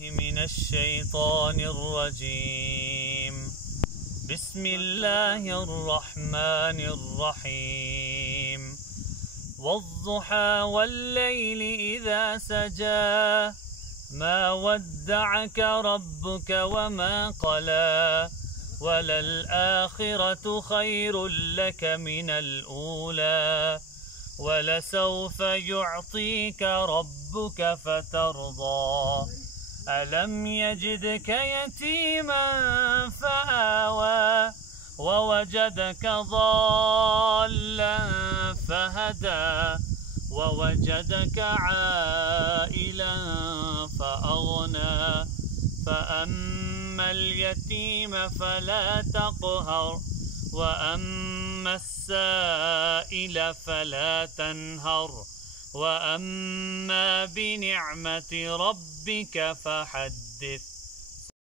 من الشيطان الرجيم. بسم الله الرحمن الرحيم. والضحى والليل إذا سجى ما ودعك ربك وما قلى وللآخرة خير لك من الأولى ولسوف يعطيك ربك فترضى ألم يجدك يتيما فآوى ووجدك ضالا فهدى ووجدك عائلا فأغنى فأما اليتيم فلا تقهر وأما السائل فلا تنهر وأما بنعمة ربك فحدث.